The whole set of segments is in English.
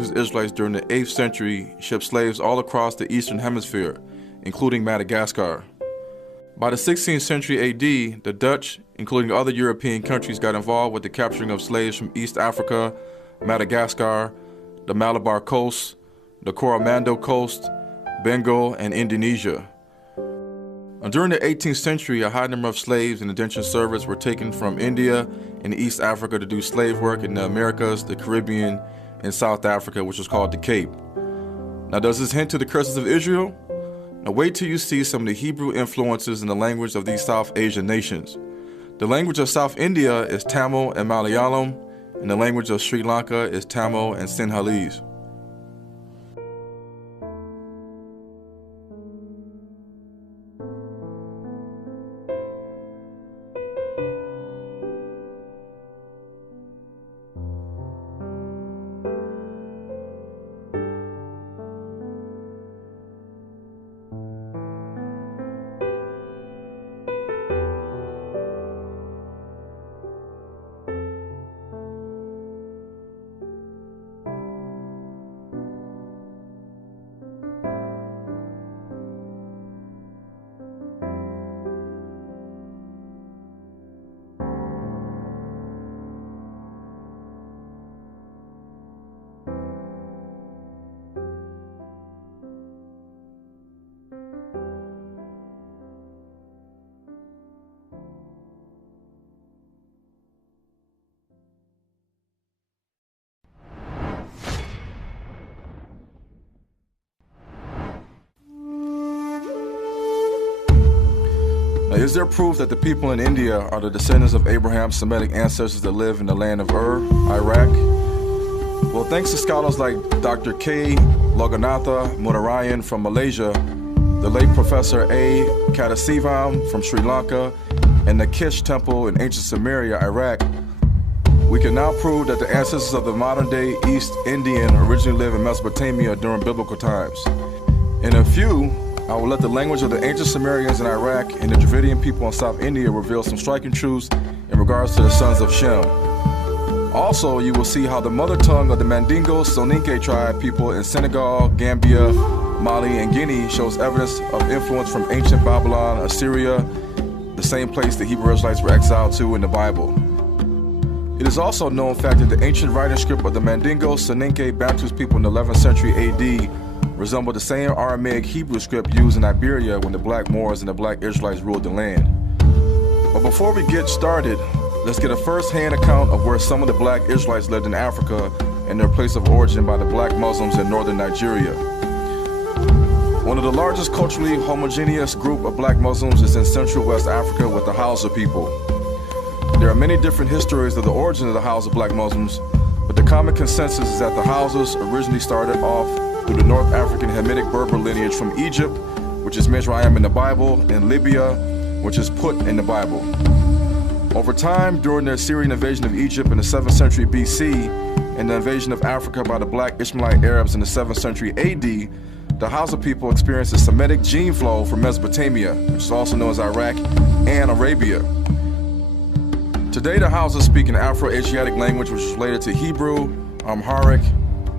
Israelites during the 8th century shipped slaves all across the Eastern Hemisphere, including Madagascar. By the 16th century AD, the Dutch, including other European countries, got involved with the capturing of slaves from East Africa, Madagascar, the Malabar Coast, the Coromandel Coast, Bengal, and Indonesia. And during the 18th century, a high number of slaves in indentured service were taken from India and East Africa to do slave work in the Americas, the Caribbean, and South Africa, which was called the Cape. Now, does this hint to the curses of Israel? Now, wait till you see some of the Hebrew influences in the language of these South Asian nations. The language of South India is Tamil and Malayalam, and the language of Sri Lanka is Tamil and Sinhalese. Now, is there proof that the people in India are the descendants of Abraham's Semitic ancestors that live in the land of Ur, Iraq? Well, thanks to scholars like Dr. K. Loganatha Munarayan from Malaysia, the late Professor A. Kadasivam from Sri Lanka, and the Kish Temple in ancient Samaria, Iraq, we can now prove that the ancestors of the modern-day East Indian originally lived in Mesopotamia during biblical times. In a few, I will let the language of the ancient Sumerians in Iraq and the Dravidian people in South India reveal some striking truths in regards to the sons of Shem. Also, you will see how the mother tongue of the Mandingo Soninke tribe people in Senegal, Gambia, Mali, and Guinea shows evidence of influence from ancient Babylon, Assyria, the same place the Hebrew Israelites were exiled to in the Bible. It is also a known fact that the ancient writing script of the Mandingo Soninke Bantus people in the 11th century AD resembled the same Aramaic Hebrew script used in Iberia when the Black Moors and the Black Israelites ruled the land. But before we get started, let's get a first-hand account of where some of the Black Israelites lived in Africa and their place of origin by the Black Muslims in northern Nigeria. One of the largest culturally homogeneous group of Black Muslims is in Central West Africa with the Hausa people. There are many different histories of the origin of the Hausa Black Muslims, but the common consensus is that the Hausas originally started off through the North African Hamitic Berber lineage from Egypt, which is Mizraim in the Bible, and Libya, which is Put in the Bible. Over time, during the Assyrian invasion of Egypt in the 7th century BC and the invasion of Africa by the Black Ishmaelite Arabs in the 7th century AD, the Hausa people experienced a Semitic gene flow from Mesopotamia, which is also known as Iraq and Arabia. Today, the Hausas speak an Afro-Asiatic language which is related to Hebrew, Amharic,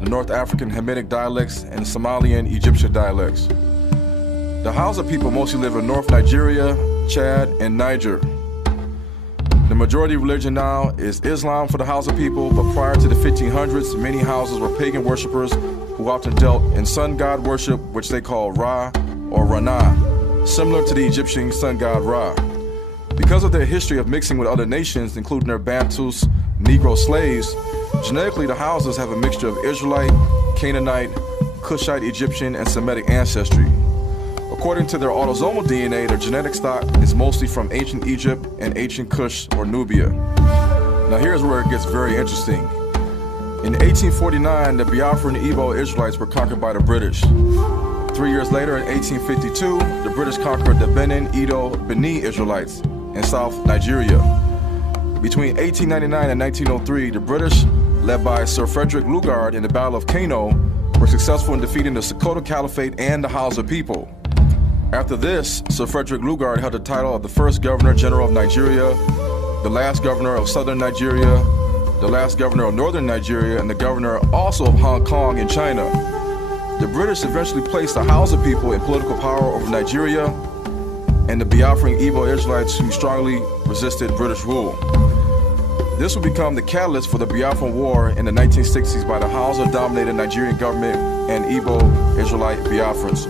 the North African Hamitic dialects, and Somalian Egyptian dialects. The Hausa people mostly live in North Nigeria, Chad, and Niger. The majority religion now is Islam for the Hausa people, but prior to the 1500s, many Hausas were pagan worshippers who often dealt in sun god worship, which they call Ra or Rana, similar to the Egyptian sun god Ra. Because of their history of mixing with other nations, including their Bantus, Negro slaves, genetically the Hausas have a mixture of Israelite, Canaanite, Cushite, Egyptian, and Semitic ancestry. According to their autosomal DNA, their genetic stock is mostly from ancient Egypt and ancient Kush or Nubia. Now here's where it gets very interesting. In 1849, the Biafran Igbo Israelites were conquered by the British. 3 years later, in 1852, the British conquered the Benin, Edo, Beni Israelites in South Nigeria. Between 1899 and 1903, the British, led by Sir Frederick Lugard in the Battle of Kano, were successful in defeating the Sokoto Caliphate and the Hausa people. After this, Sir Frederick Lugard held the title of the first Governor General of Nigeria, the last Governor of Southern Nigeria, the last governor of northern Nigeria, and the governor also of Hong Kong in China. The British eventually placed the Hausa people in political power over Nigeria and the Biafran Igbo Israelites who strongly resisted British rule. This would become the catalyst for the Biafran War in the 1960s by the Hausa-dominated Nigerian government and Igbo Israelite Biafrans.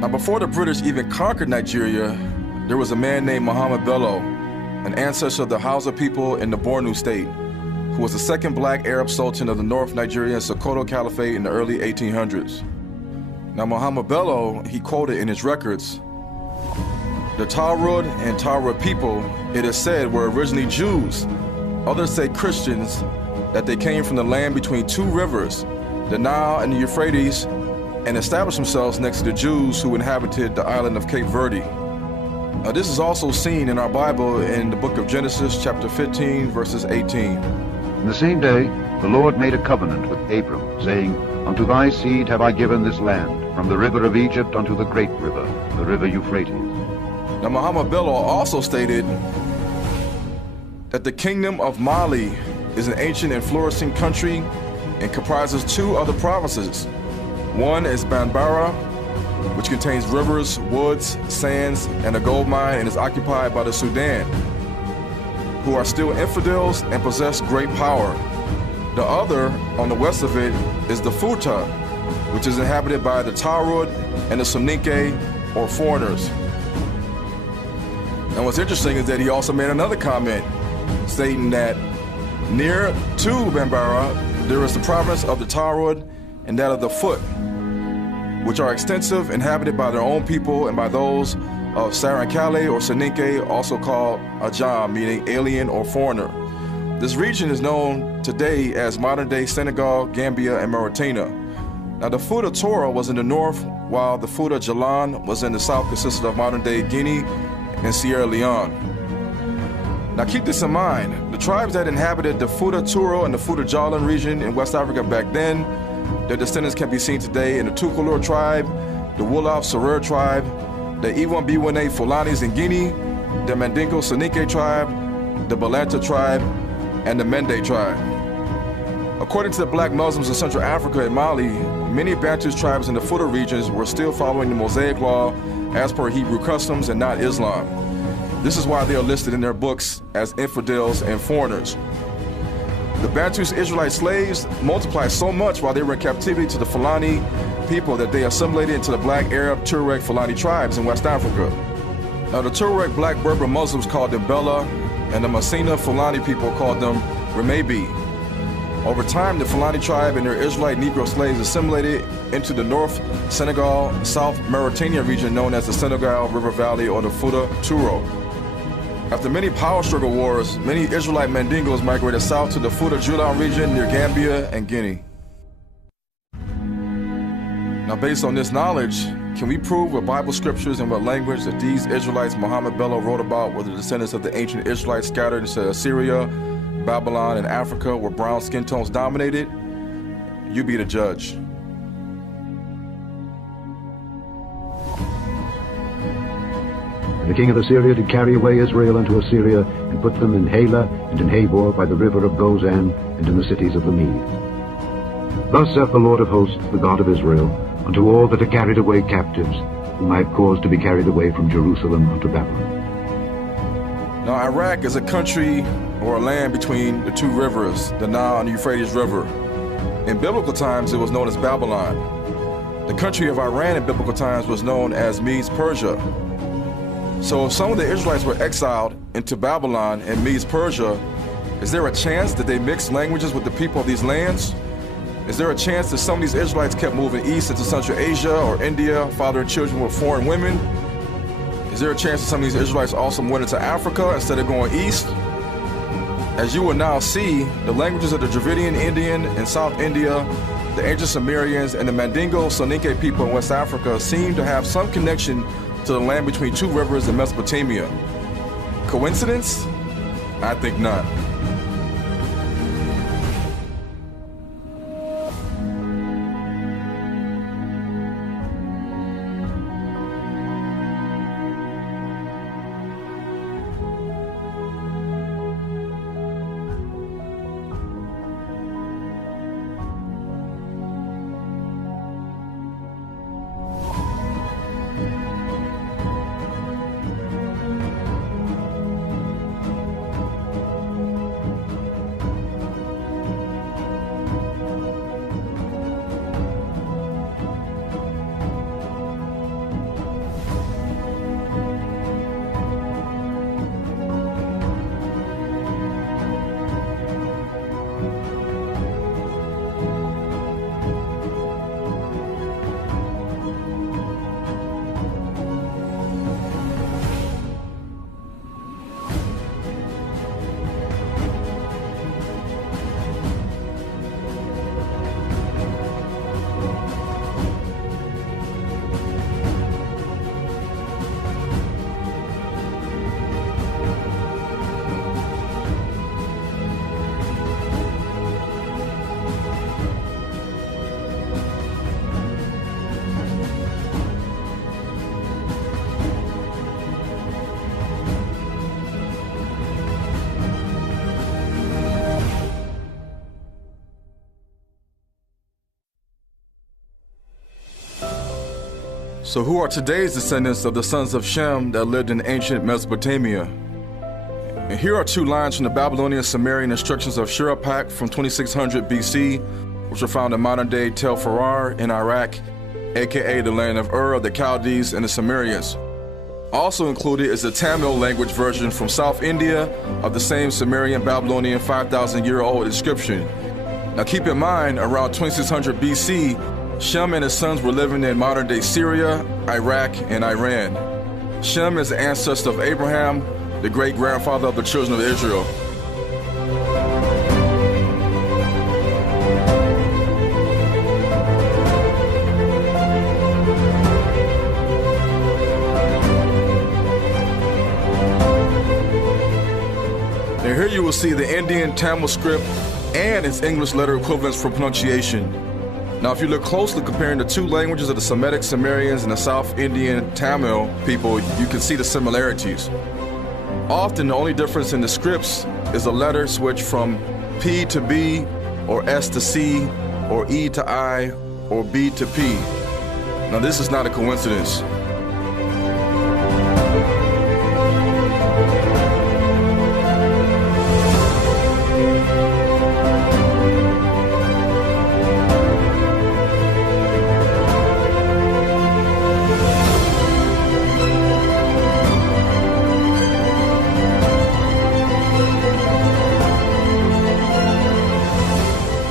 Now, before the British even conquered Nigeria, there was a man named Muhammad Bello, an ancestor of the Hausa people in the Borno state, who was the second black Arab sultan of the North Nigerian Sokoto Caliphate in the early 1800s. Now, Muhammad Bello, he quoted in his records, "The Taurud and Taurud people, it is said, were originally Jews. Others say Christians, that they came from the land between two rivers, the Nile and the Euphrates, and established themselves next to the Jews who inhabited the island of Cape Verde." Now, this is also seen in our Bible in the book of Genesis, chapter 15, verses 18. In the same day, the Lord made a covenant with Abram, saying, "Unto thy seed have I given this land, from the river of Egypt unto the great river, the river Euphrates." Now, Muhammad Bello also stated that the kingdom of Mali is an ancient and flourishing country and comprises two other provinces. One is Bambara, which contains rivers, woods, sands, and a gold mine, and is occupied by the Sudan, who are still infidels and possess great power. The other, on the west of it, is the Futa, which is inhabited by the Taurud and the Soninke, or foreigners. And what's interesting is that he also made another comment, stating that near to Bambara, there is the province of the Taurud and that of the Fut, which are extensive, inhabited by their own people and by those of Sarankale or Soninke, also called Ajam, meaning alien or foreigner. This region is known today as modern-day Senegal, Gambia, and Mauritania. Now, the Futa Toro was in the north, while the Futa Jalan was in the south, consisted of modern-day Guinea and Sierra Leone. Now, keep this in mind. The tribes that inhabited the Futa Toro and the Futa Jalan region in West Africa back then, their descendants can be seen today in the Tukulur tribe, the Wolof Serer tribe, the Iwan-Biwane Fulanis in Guinea, the Mandingo Soninke tribe, the Balanta tribe, and the Mende tribe. According to the black Muslims in Central Africa and Mali, many Bantu tribes in the Futa regions were still following the Mosaic law as per Hebrew customs and not Islam. This is why they are listed in their books as infidels and foreigners. The Bantu's Israelite slaves multiplied so much while they were in captivity to the Fulani people that they assimilated into the black Arab Tuareg Fulani tribes in West Africa. Now, the Tuareg black Berber Muslims called them Bella, and the Masina Fulani people called them Remebi. Over time, the Fulani tribe and their Israelite Negro slaves assimilated into the North Senegal, South Mauritania region known as the Senegal River Valley or the Futa Toro. After many power struggle wars, many Israelite Mandingos migrated south to the Futa Julan region near Gambia and Guinea. Now, based on this knowledge, can we prove with Bible scriptures and what language that these Israelites Muhammad Bello wrote about were the descendants of the ancient Israelites scattered into Assyria, Babylon, and Africa where brown skin tones dominated? You be the judge. The king of Assyria did carry away Israel unto Assyria, and put them in Halah and in Habor by the river of Gozan, and in the cities of the Medes. Thus saith the Lord of hosts, the God of Israel, unto all that are carried away captives, whom I have caused to be carried away from Jerusalem unto Babylon. Now, Iraq is a country or a land between the two rivers, the Nile and the Euphrates River. In biblical times, it was known as Babylon. The country of Iran in biblical times was known as Medes Persia. So if some of the Israelites were exiled into Babylon and Medes Persia, is there a chance that they mixed languages with the people of these lands? Is there a chance that some of these Israelites kept moving east into Central Asia or India, fathering children with foreign women? Is there a chance that some of these Israelites also went into Africa instead of going east? As you will now see, the languages of the Dravidian Indian in South India, the ancient Sumerians, and the Mandingo Soninke people in West Africa seem to have some connection to the land between two rivers in Mesopotamia. Coincidence? I think not. So who are today's descendants of the sons of Shem that lived in ancient Mesopotamia? And here are two lines from the Babylonian Sumerian instructions of Shirapak from 2600 BC, which were found in modern-day Tel Farar in Iraq, aka the land of Ur of the Chaldees and the Sumerians. Also included is the Tamil language version from South India of the same Sumerian Babylonian 5,000-year-old inscription. Now keep in mind, around 2600 BC, Shem and his sons were living in modern-day Syria, Iraq, and Iran. Shem is the ancestor of Abraham, the great-grandfather of the children of Israel. And here you will see the Indian Tamil script and its English letter equivalents for pronunciation. Now, if you look closely comparing the two languages of the Semitic Sumerians and the South Indian Tamil people, you can see the similarities. Often, the only difference in the scripts is a letter switch from P to B, or S to C, or E to I, or B to P. Now, this is not a coincidence.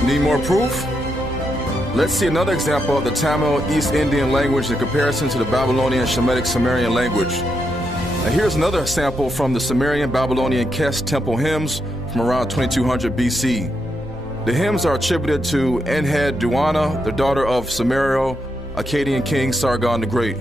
Need more proof? Let's see another example of the Tamil East Indian language in comparison to the Babylonian Shemitic Sumerian language. Now here's another sample from the Sumerian Babylonian Kes temple hymns from around 2200 BC. The hymns are attributed to Enhed Duana, the daughter of Sumerio, Akkadian king Sargon the Great.